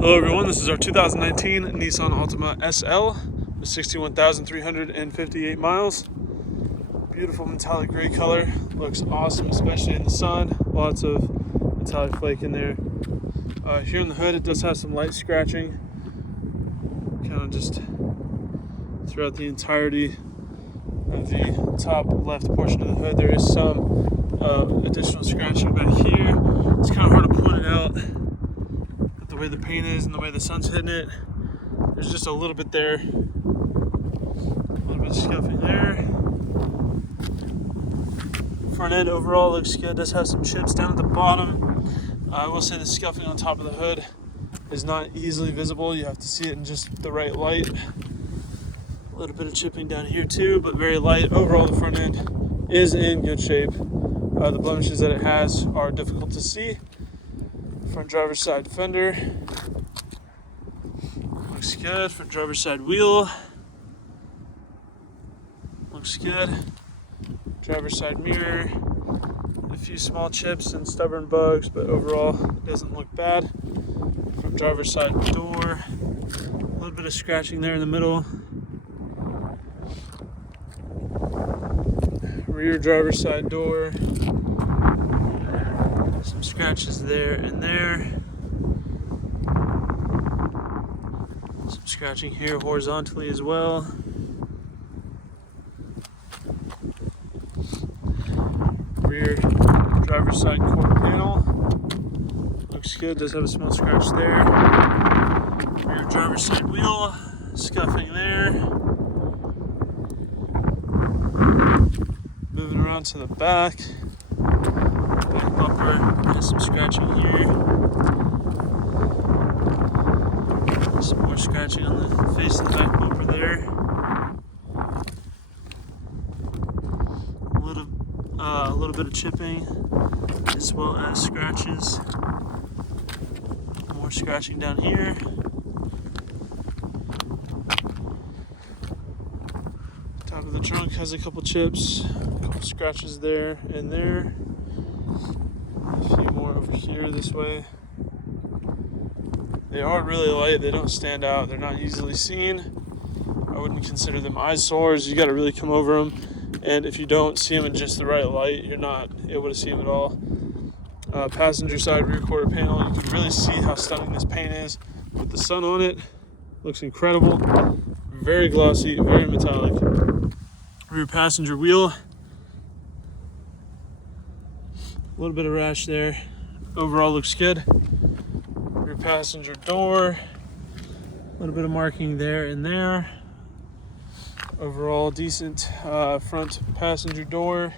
Hello everyone, this is our 2019 Nissan Altima SL with 61,358 miles. Beautiful metallic gray color, looks awesome especially in the sun. Lots of metallic flake in there. Here in the hood it does have some light scratching, kind of just throughout the entirety of the top left portion of the hood. There is some additional scratching back here. It's kind of hard to point it out. The way the paint is and the way the sun's hitting it, there's just a little bit there, a little bit of scuffing there. Front end overall looks good. Does have some chips down at the bottom. I will say the scuffing on top of the hood is not easily visible. You have to see it in just the right light. A little bit of chipping down here too, but very light. Overall the front end is in good shape. The blemishes that it has are difficult to see. Front driver's side fender looks good. Front driver's side wheel looks good. Driver's side mirror, a few small chips and stubborn bugs, but overall it doesn't look bad. Front driver's side door, a little bit of scratching there in the middle. Rear driver's side door, some scratches there and there. Some scratching here horizontally as well. Rear driver's side quarter panel looks good. Does have a small scratch there. Rear driver's side wheel, scuffing there. Moving around to the back. Back bumper has some scratching here. Some more scratching on the face of the back bumper there. A little bit of chipping as well as scratches. More scratching down here. Top of the trunk has a couple chips, a couple scratches there and there. A few more over here this way. They are really light, they don't stand out, they're not easily seen. I wouldn't consider them eyesores. You gotta really come over them, and if you don't see them in just the right light, you're not able to see them at all. Passenger side rear quarter panel, you can really see how stunning this paint is with the sun on it. Looks incredible, very glossy, very metallic. Rear passenger wheel, a little bit of rash there. Overall looks good. Rear passenger door, a little bit of marking there and there. Overall decent. Front passenger door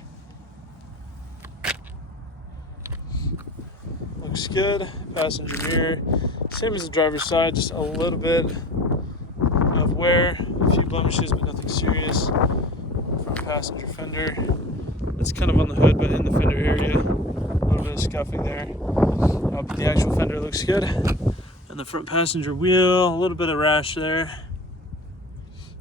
looks good. Passenger mirror, same as the driver's side, just a little bit of wear, a few blemishes but nothing serious. Front passenger fender, that's kind of on the hood but in the fender area. A little bit of scuffing there, but the actual fender looks good. And the front passenger wheel, a little bit of rash there,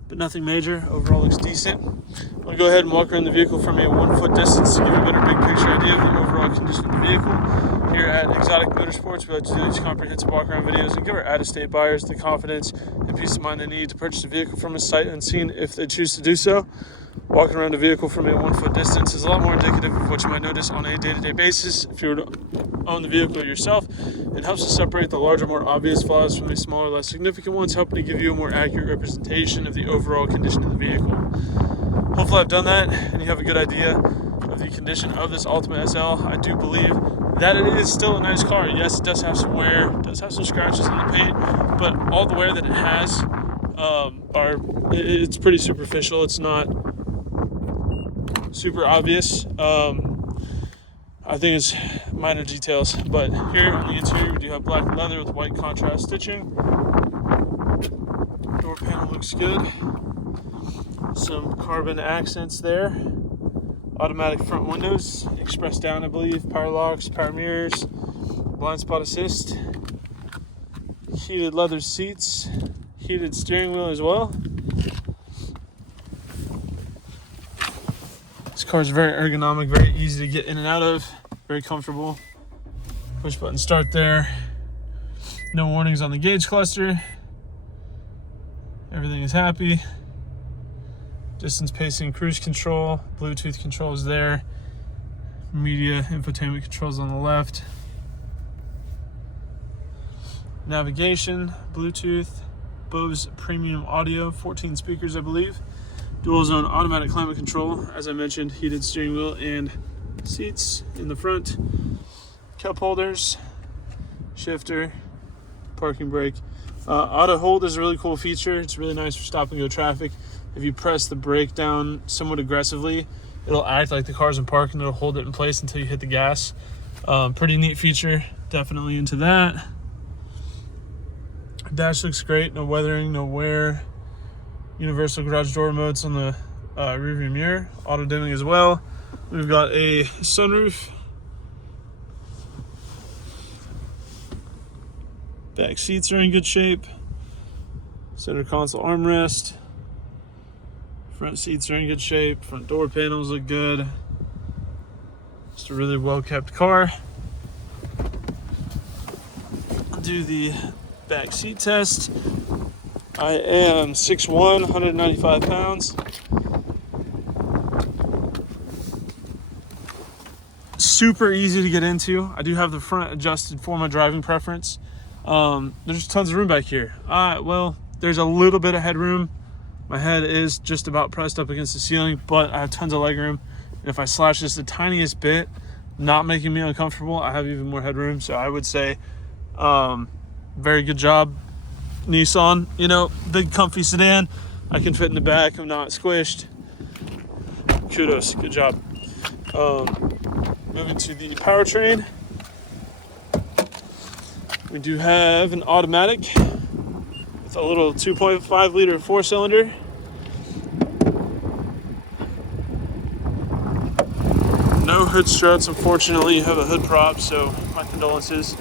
but nothing major. Overall looks decent. I'm going to go ahead and walk around the vehicle from a 1 foot distance to give you a better big picture idea of the overall condition of the vehicle. Here at Exotic Motorsports, we like to do these comprehensive walk around videos and give our out-of-state buyers the confidence and peace of mind they need to purchase a vehicle from a sight unseen if they choose to do so. Walking around a vehicle from a 1 foot distance is a lot more indicative of what you might notice on a day-to-day basis if you were to own the vehicle yourself. It helps to separate the larger, more obvious flaws from the smaller, less significant ones, helping to give you a more accurate representation of the overall condition of the vehicle. Hopefully I've done that and you have a good idea of the condition of this Altima SL. I do believe that it is still a nice car. Yes, it does have some wear, does have some scratches in the paint, but all the wear that it has it's pretty superficial. It's not super obvious. I think it's minor details, but here on the interior we do have black leather with white contrast stitching. Door panel looks good. Some carbon accents there. Automatic front windows, express down I believe, power locks, power mirrors, blind spot assist, heated leather seats, heated steering wheel as well. This car is very ergonomic, very easy to get in and out of, very comfortable. Push button start there. No warnings on the gauge cluster. Everything is happy. Distance pacing, cruise control, Bluetooth controls there. Media infotainment controls on the left. Navigation, Bluetooth, Bose premium audio, 14 speakers, I believe. Dual zone automatic climate control, as I mentioned, heated steering wheel and seats in the front. Cup holders, shifter, parking brake. Auto hold is a really cool feature. It's really nice for stop and go traffic. If you press the brake down somewhat aggressively, it'll act like the car's in park and it'll hold it in place until you hit the gas. Pretty neat feature, definitely into that. Dash looks great, no weathering, no wear. Universal garage door modes on the rearview mirror, auto dimming as well. We've got a sunroof. Back seats are in good shape. Center console armrest. Front seats are in good shape. Front door panels look good. Just a really well kept car. I'll do the back seat test. I am 6'1", 195 pounds. Super easy to get into. I do have the front adjusted for my driving preference. There's tons of room back here. Well, there's a little bit of headroom. My head is just about pressed up against the ceiling, but I have tons of leg room. And if I slash just the tiniest bit, not making me uncomfortable, I have even more headroom. So I would say, very good job, Nissan. You know, big comfy sedan. I can fit in the back. I'm not squished. Kudos, good job. Moving to the powertrain. We do have an automatic with a little 2.5 liter 4-cylinder. No hood struts, unfortunately. You have a hood prop, so my condolences.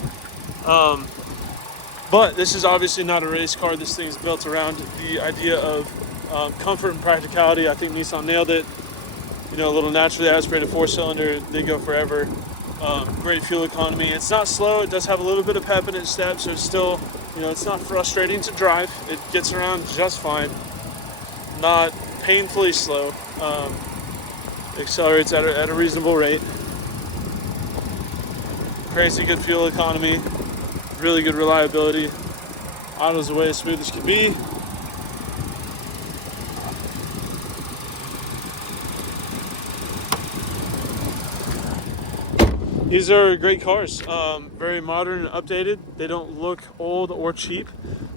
But this is obviously not a race car. This thing is built around the idea of comfort and practicality. I think Nissan nailed it. You know, a little naturally aspirated 4-cylinder, they go forever. Great fuel economy. It's not slow. It does have a little bit of pep in its step, so it's still, you know, it's not frustrating to drive. It gets around just fine. Not painfully slow. Accelerates at a reasonable rate. Crazy good fuel economy. Really good reliability. Auto's away as smooth as can be. These are great cars, very modern and updated. They don't look old or cheap.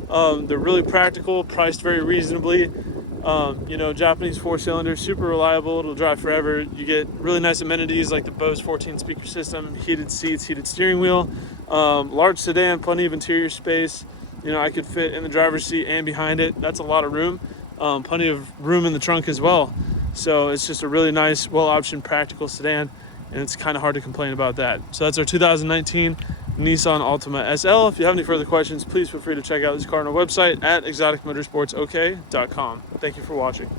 They're really practical, priced very reasonably. You know, Japanese 4-cylinder, super reliable. It'll drive forever. You get really nice amenities like the Bose 14 speaker system, heated seats, heated steering wheel, large sedan, plenty of interior space. You know, I could fit in the driver's seat and behind it. That's a lot of room. Plenty of room in the trunk as well. So it's just a really nice, well-optioned, practical sedan. And it's kind of hard to complain about that. So that's our 2019 Nissan Altima SL. If you have any further questions, please feel free to check out this car on our website at exoticmotorsportsok.com. Thank you for watching.